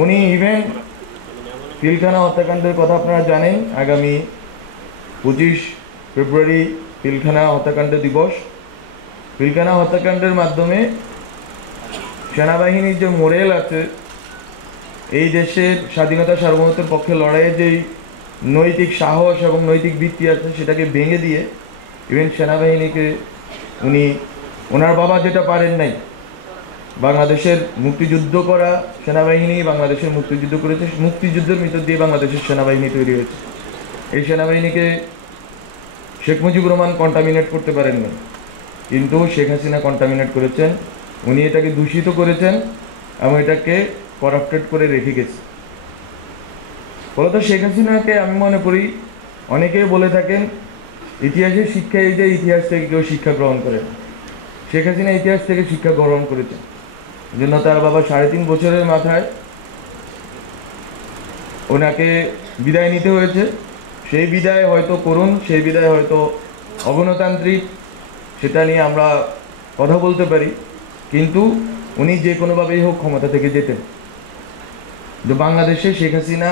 উনি ইভেন পিলখানা হত্যাকাণ্ডের কথা আপনারা জানেন, আগামী 25 ফেব্রুয়ারি পিলখানা হত্যাকাণ্ড দিবস। পিলখানা হত্যাকাণ্ডের মাধ্যমে সেনাবাহিনীর যে মোরেল আছে, এই দেশের স্বাধীনতা সার্বভৌমত্বের পক্ষে লড়াইয়ের যেই নৈতিক সাহস এবং নৈতিক ভিত্তি আছে, সেটাকে ভেঙে দিয়ে ইভেন সেনাবাহিনীকে উনি ওনার বাবা যেটা পারেন নাই, বাংলাদেশের মুক্তিযুদ্ধ করা সেনাবাহিনী বাংলাদেশের মুক্তিযুদ্ধ করেছে, মুক্তিযুদ্ধের ভিতর দিয়ে বাংলাদেশের সেনাবাহিনী তৈরি হয়েছে। এই সেনাবাহিনীকে শেখ মুজিবুর রহমান কন্টামিনেট করতে পারেন না, কিন্তু শেখ হাসিনা কন্টামিনেট করেছেন। উনি এটাকে দূষিত করেছেন এবং এটাকে করাপ্টেড করে রেখে গেছে। ফলত শেখ হাসিনাকে আমি মনে করি, অনেকেই বলে থাকেন ইতিহাসের শিক্ষা এই যে ইতিহাস থেকে কেউ শিক্ষা গ্রহণ করে। শেখ হাসিনা ইতিহাস থেকে শিক্ষা গ্রহণ করেছেন, জন্য তার বাবা 3.5 বছরের মাথায় ওনাকে বিদায় নিতে হয়েছে। সেই বিদায় হয়তো করুন, সেই বিদায় হয়তো অগণতান্ত্রিক, সেটা নিয়ে আমরা কথা বলতে পারি, কিন্তু উনি যে কোনোভাবেই হোক ক্ষমতা থেকে যেতেন। যে বাংলাদেশে শেখ হাসিনা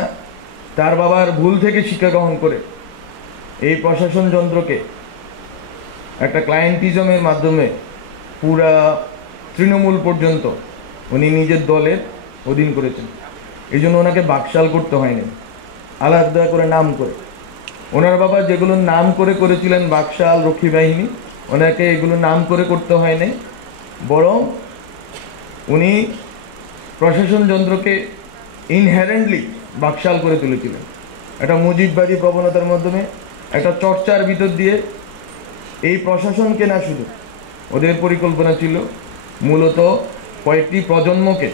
তার বাবার ভুল থেকে শিক্ষা গ্রহণ করে এই প্রশাসন যন্ত্রকে একটা ক্লায়েন্টিজমের মাধ্যমে পুরা তৃণমূল পর্যন্ত উনি নিজের দলের অধীন করেছেন। এই জন্য ওনাকে বাকশাল করতে হয়নি, আলাদা করে নাম করে। ওনার বাবা যেগুলো নাম করে করেছিলেন, বাকশাল, রক্ষী বাহিনী, ওনাকে এগুলো নাম করে করতে হয়নি, বরং উনি প্রশাসন যন্ত্রকে ইনহেরেন্টলি বাকশাল করে তুলেছিলেন। একটা মুজিববাদী প্রবণতার মাধ্যমে, একটা চর্চার ভিতর দিয়ে এই প্রশাসনকে না, শুধু ওদের পরিকল্পনা ছিল মূলত কয়েকটি প্রজন্মকে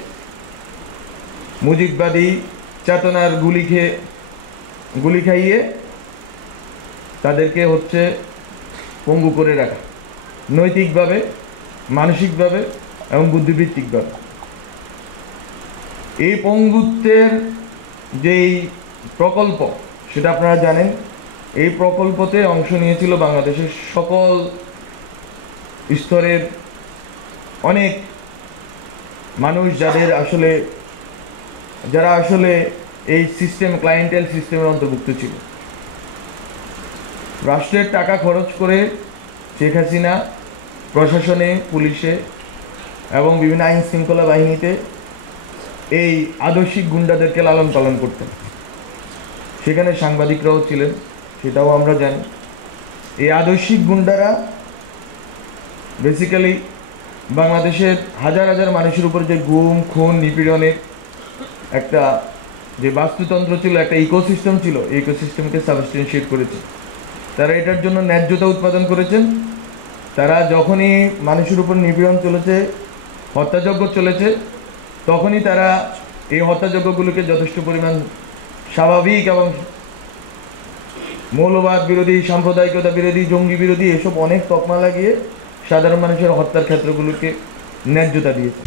মুজিববাদী চেতনার গুলি খাইয়ে তাদেরকে পঙ্গু করে রাখা, নৈতিকভাবে, মানসিকভাবে এবং বুদ্ধিবৃত্তিকভাবে। এই পঙ্গুত্বের যেই প্রকল্প, সেটা আপনারা জানেন। এই প্রকল্পতে অংশ নিয়েছিল বাংলাদেশের সকল স্তরের অনেক মানুষ, যারা আসলে এই সিস্টেম, ক্লায়েন্টেল সিস্টেমের অন্তর্ভুক্ত ছিল। রাষ্ট্রের টাকা খরচ করে শেখ হাসিনা প্রশাসনে, পুলিশে এবং বিভিন্ন আইন শৃঙ্খলা বাহিনীতে এই আদর্শিক গুন্ডাদেরকে লালন পালন করতেন। সেখানে সাংবাদিকরাও ছিলেন, সেটাও আমরা জানি। এই আদর্শিক গুন্ডারা বেসিক্যালি বাংলাদেশের হাজার হাজার মানুষের উপর যে গুম, খুন, নিপীড়নের একটা যে বাস্তুতন্ত্র ছিল, একটা ইকোসিস্টেম ছিল, এই ইকোসিস্টেমকে সাবস্টেন্সিয়েট করেছে। তারা এটার জন্য ন্যায্যতা উৎপাদন করেছেন। তারা যখনই মানুষের উপর নিপীড়ন চলেছে, হত্যাযজ্ঞ চলেছে, তখনই তারা এই হত্যাযজ্ঞগুলোকে যথেষ্ট পরিমাণ স্বাভাবিক এবং মৌলবাদ বিরোধী, সাম্প্রদায়িকতা বিরোধী, জঙ্গি বিরোধী, এসব অনেক তকমা লাগিয়ে সাধারণ মানুষের হত্যার ক্ষেত্রগুলোকে ন্যায্যতা দিয়েছে।